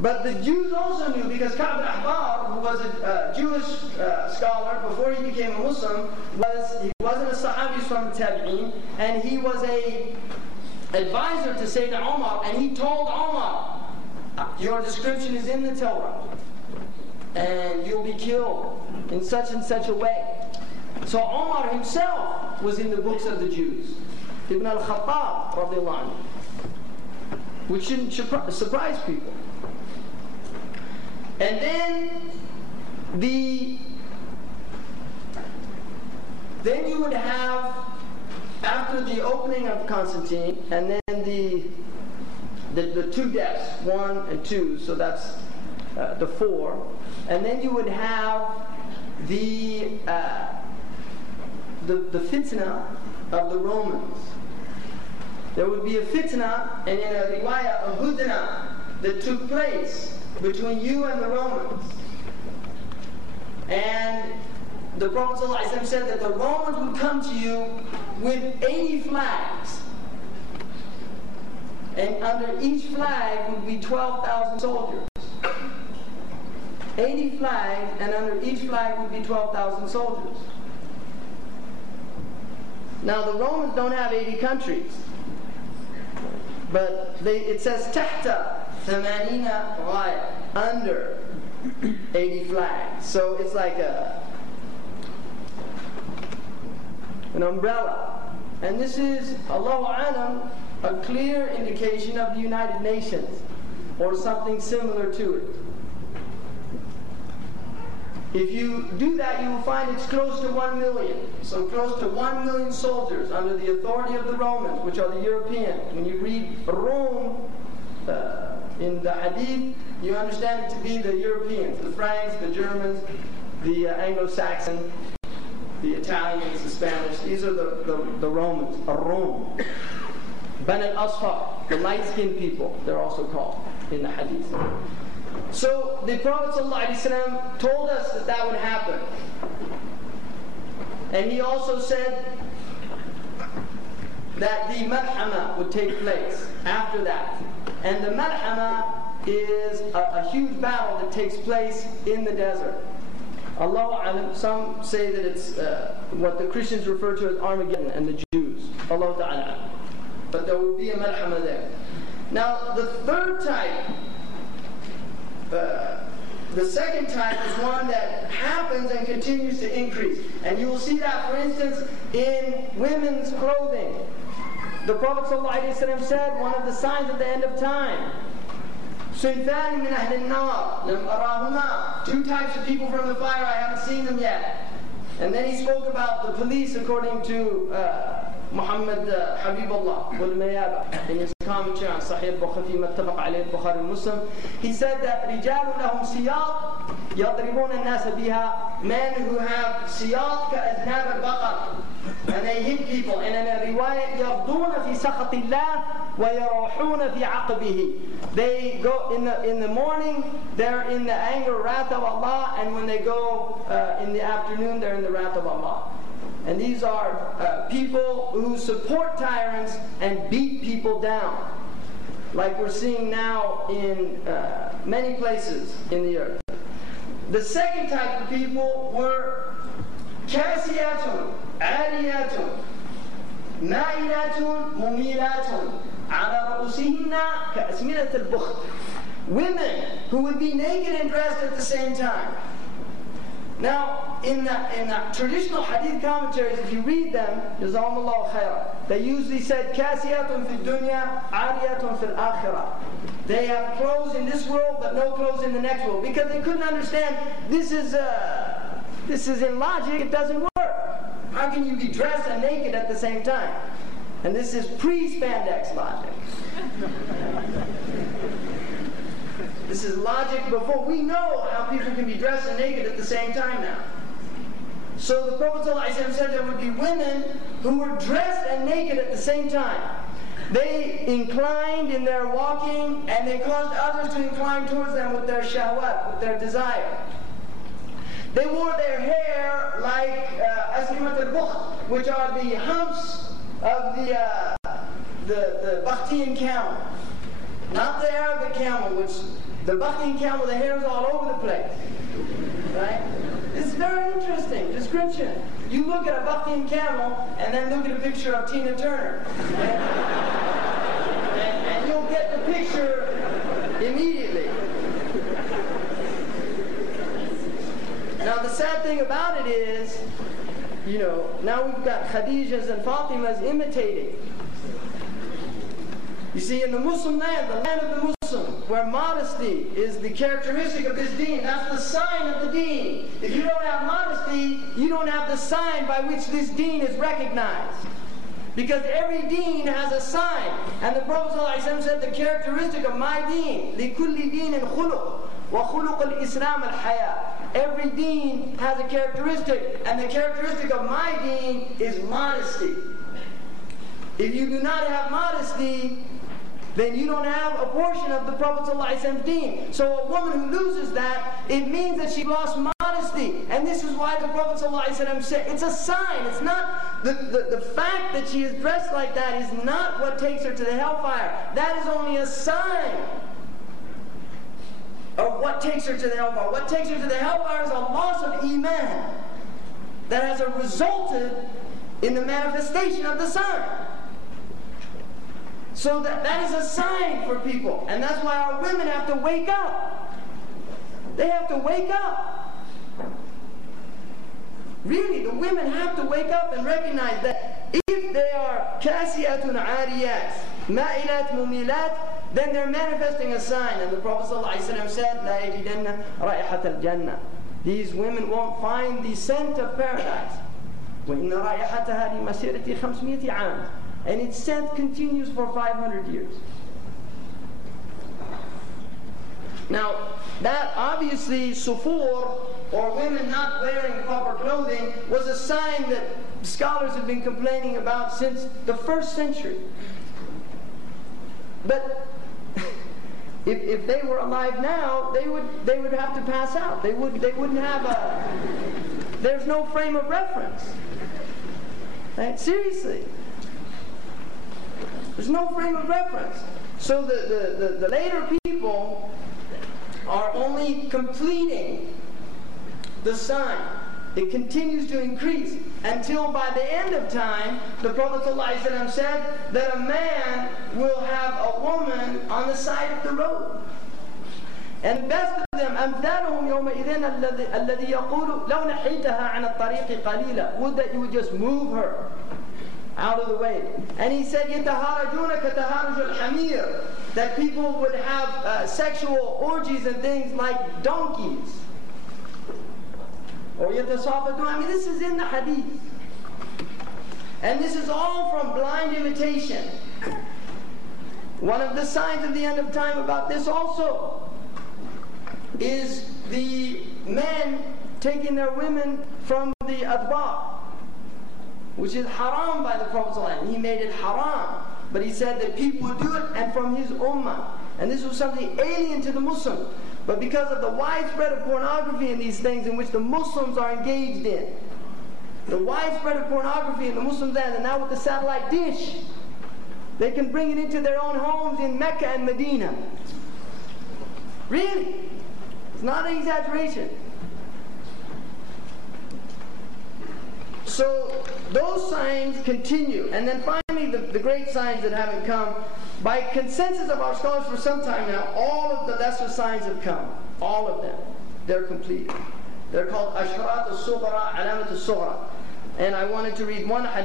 But the Jews also knew, because Ka'b al-Ahbar, who was a Jewish scholar before he became a Muslim, he wasn't a Sahabi, he was from the Tabi'een, and he was a advisor to Sayyidina Umar, and he told Umar, your description is in the Torah, and you'll be killed in such and such a way. So Umar himself was in the books of the Jews. Ibn al-Khattab, radiallahu anhu, which shouldn't surprise people. And then you would have, after the opening of Constantine, and then the two deaths, 1 and 2, so that's the 4, and then you would have the fitna of the Romans. There would be a fitna, and in a riwayah, a hudna, that took place between you and the Romans. And the Prophet ﷺ said that the Romans would come to you with 80 flags. And under each flag would be 12,000 soldiers. 80 flags, and under each flag would be 12,000 soldiers. Now the Romans don't have 80 countries, but it says tahta 80 ghaya, under 80 flags. So it's like an umbrella. And this is, Allahu Alam, a clear indication of the United Nations, or something similar to it. If you do that, you will find it's close to 1 million. So close to 1 million soldiers under the authority of the Romans, which are the Europeans. When you read Rome in the Hadith, you understand it to be the Europeans, the Franks, the Germans, the Anglo-Saxon, the Italians, the Spanish. These are the Romans, Rome. Ban al-Asfar, the light-skinned people, they're also called in the Hadith. So the Prophet ﷺ told us that that would happen. And he also said that the malhama would take place after that. And the malhama is a huge battle that takes place in the desert. Allahu Alam, some say that it's what the Christians refer to as Armageddon, and the Jews. Allahu Ta'ala. But there will be a malhama there. Now the third type, the second type is one that happens and continues to increase. And you will see that, for instance, in women's clothing. The Prophet ﷺ said, one of the signs of the end of time, صِنْفَانِ مِنْ أَهْلِ النَّارِ لَمْ أَرَاهُمَا, 2 types of people from the fire, I haven't seen them yet. And then he spoke about the police according to Muhammad Habibullah wal-Mayaba in his commentary on Sahih al-Bukhari, Mattafaq alayhi al-Bukhari al-Muslim. He said that رِجَالٌ لَهُمْ سِيَاطٌ يَضْرِبُونَ النَّاسَ بِهَا, men who have siyat كَأَذْنَابَ الْبَقَرِ, and they hit people. And in a riwayat, يَغْضُونَ فِي سَخَطِ اللَّهِ وَيَرَوْحُونَ فِي عَقْبِهِ. They go in the morning, they're in the anger, wrath of Allah, and when they go in the afternoon, they're in the wrath of Allah. And these are people who support tyrants and beat people down, like we're seeing now in many places in the earth. The second type of people were kasiyatun, adiyatun, ma'ilatun, mumilatun, ala ru'usihinna ka'asminat al-bukht. Women who would be naked and dressed at the same time. Now, in the traditional hadith commentaries, if you read them, Jazakumullahu khaira, they usually said, Kasiyatun fi dunya, ariyatun fil akhirah. They have clothes in this world, but no clothes in the next world. Because they couldn't understand, this is in logic, it doesn't work. How can you be dressed and naked at the same time? And this is pre-spandex logic. This is logic before. We know how people can be dressed and naked at the same time now. So the Prophet ﷺ said there would be women who were dressed and naked at the same time. They inclined in their walking, and they caused others to incline towards them with their shahwat, with their desire. They wore their hair like aslimat al-bukht, which are the humps of the Bakhtian camel. Not the Arabic camel, which the Bakhtiyaan camel, the hair is all over the place. Right? It's a very interesting description. You look at a Bakhtiyaan camel and then look at a picture of Tina Turner. And you'll get the picture immediately. Now the sad thing about it is, you know, now we've got Khadijas and Fatimas imitating. You see, in the Muslim land, the land of the Muslim, where modesty is the characteristic of this deen, that's the sign of the deen. If you don't have modesty, you don't have the sign by which this deen is recognized. Because every deen has a sign. And the Prophet ﷺ said the characteristic of my deen, لِكُلِّ دِينٍ خُلُقٍ وَخُلُقُ الْإِسْلَامَ الْحَيَاةِ. Every deen has a characteristic, and the characteristic of my deen is modesty. If you do not have modesty, then you don't have a portion of the Prophet ﷺ's deen. So a woman who loses that, it means that she lost modesty. And this is why the Prophet ﷺ said, it's a sign. It's not, the fact that she is dressed like that is not what takes her to the hellfire. That is only a sign of what takes her to the hellfire. What takes her to the hellfire is a loss of iman that has resulted in the manifestation of the sign. So that is a sign for people. And that's why our women have to wake up. They have to wake up. Really, the women have to wake up and recognize that if they are kasiyatun ariyat, ma'ilat mumilat, then they're manifesting a sign. And the Prophet ﷺ said, La yajidanna raihat al-jannah. These women won't find the scent of paradise. وَإِنَّ رَائِحَتَهَا لِمَسِيرَةِ 500 عَامٍ. And its scent continues for 500 years. Now, that obviously, sufur, or women not wearing proper clothing, was a sign that scholars have been complaining about since the 1st century. But if they were alive now, they would have to pass out. They wouldn't have a. There's no frame of reference. Right? Seriously. There's no frame of reference. So the later people are only completing the sign. It continues to increase until by the end of time, the Prophet ﷺ said that a man will have a woman on the side of the road. And the best of them, أَمْثَالُهُمْ يَوْمَئِذٍ الَّذِي يَقُولُ لَوْ نَحِيتَهَا عَنَ الطَّرِيقِ قَلِيلًا. Would that you would just move her out of the way. And he said, يَتَهَارَجُونَ كَتَهَارُجُ الْحَمِيرِ. That people would have sexual orgies and things like donkeys. Or يَتَصَافَدُونَ. I mean, this is in the hadith. And this is all from blind imitation. One of the signs of the end of time about this also is the men taking their women from the adbar, which is haram by the Prophet ﷺ. He made it haram, but he said that people would do it, and from his ummah. And this was something alien to the Muslims. But because of the widespread of pornography and these things in which the Muslims are engaged in, the widespread of pornography in the Muslim land, and now with the satellite dish, they can bring it into their own homes in Mecca and Medina. Really? It's not an exaggeration. So those signs continue. And then finally, the great signs that haven't come. By consensus of our scholars for some time now, all of the lesser signs have come. All of them. They're complete. They're called Ashrat al-Sughra, Alamat al-Sughra. And I wanted to read one hadith.